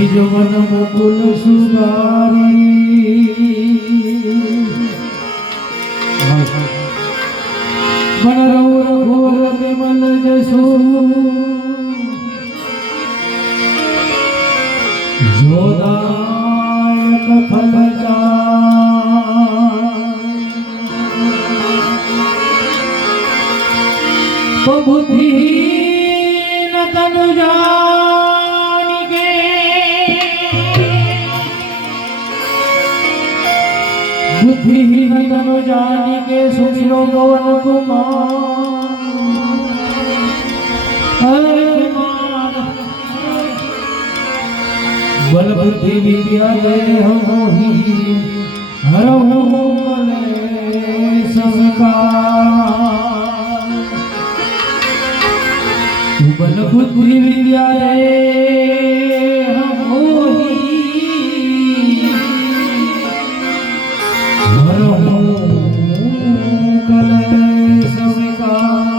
निजवन मुकुल सुधारी मन रौर घोर विमल जसु जोदायक फल बुद्धिहीन तनु जानिके बुद्धिहीन तनु जानिके सुमिरो पवन कुमार बल बुद्धि विद्या देह मोहि हरहु कलेश विकार बल बुद्धि विद्या देह मोहि हरहु कलेश विकार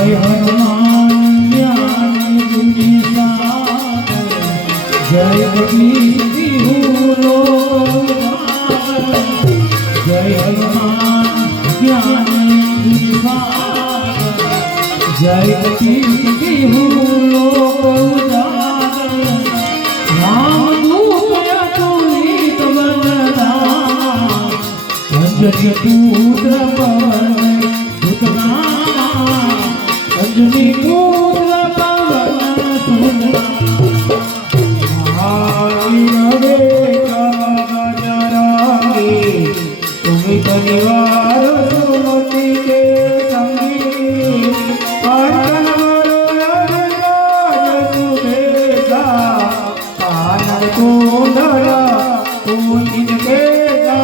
जय हनुमान ज्ञान गुणी सागर जय जय हनुमान ज्ञान गुणी सागर जय राम दूत अतुलित बलधामा अंजनी पुत्र पवन अंजनी पुत्र पवन सुना तुम्हें परिवार सुमति के संगी कानन कुंडला पूजिन केगा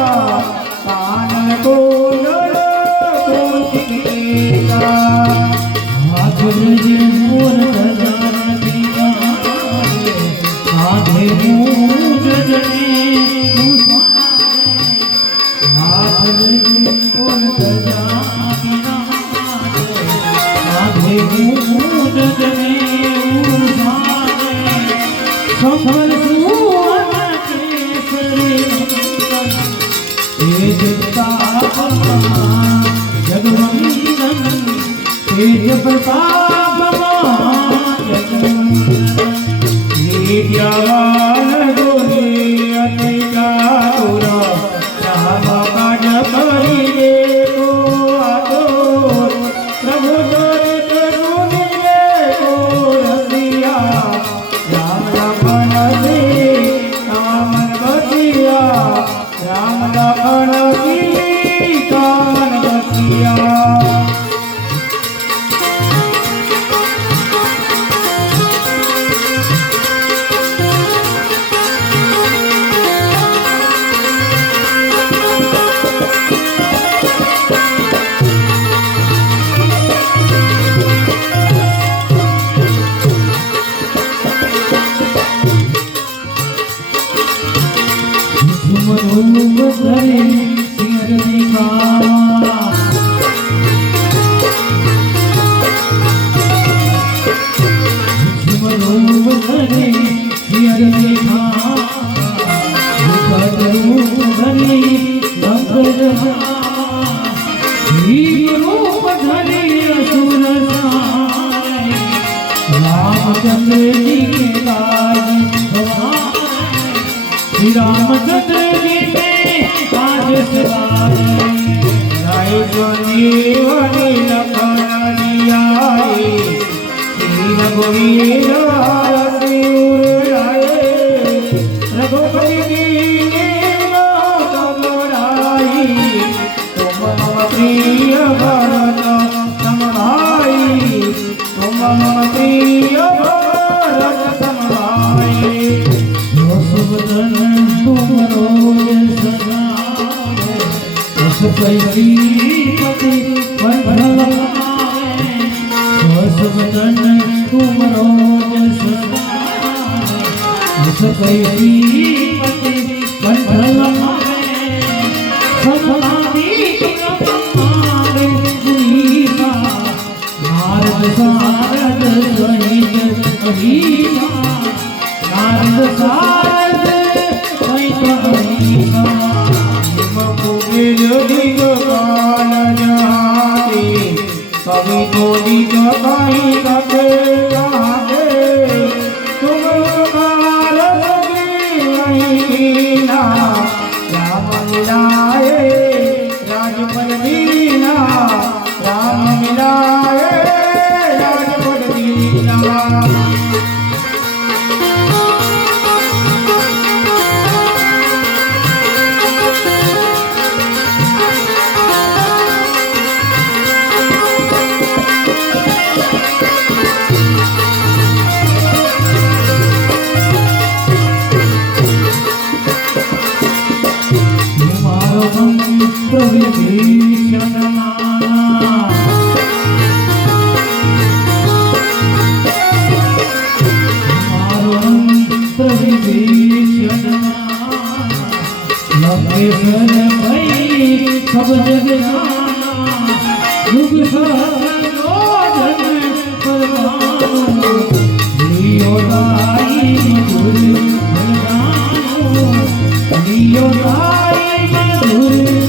कानन कुंडला पूजिन केगा हाथ में मोर सजाने आधे मूज जने हाथ में मोर सजाने आधे मूज जने सफल सुवन केसरी तेज प्रताप जगवंदन तेज प्रताप जगवंदन विद्यावान गुणी अति चातुर राम काज करिए को आतुर प्रभु चरित सुनिए को रसिया राम लखन बतिया राम लखन सीता बतिया झुमरूम धरे सिर दिखा झुमरूम धरे सिर दिखा रूप धरे भक्त रूप धरे असुर रामचंद्र जी के लाल श्री रामचंद्र जी ने आज सवार राय जीवनी लखन आए श्री रघुवीर रघुपति कैसी पति बंधल वसवदन तुमरो जस कैसी पति बंधल समाधि नारद सारद सहित अहिसा नारद सारद सहित अहिसा कवि तो दिग कहीं कटे तुम राम मिलाए राजपद दीना राम मिलाए राजपद दीना विभीषण लंकेश्वर भई सब जग युग सहस्रोजन परमाणु लियो दाई मधुर बलदानु लियो दाई मधुर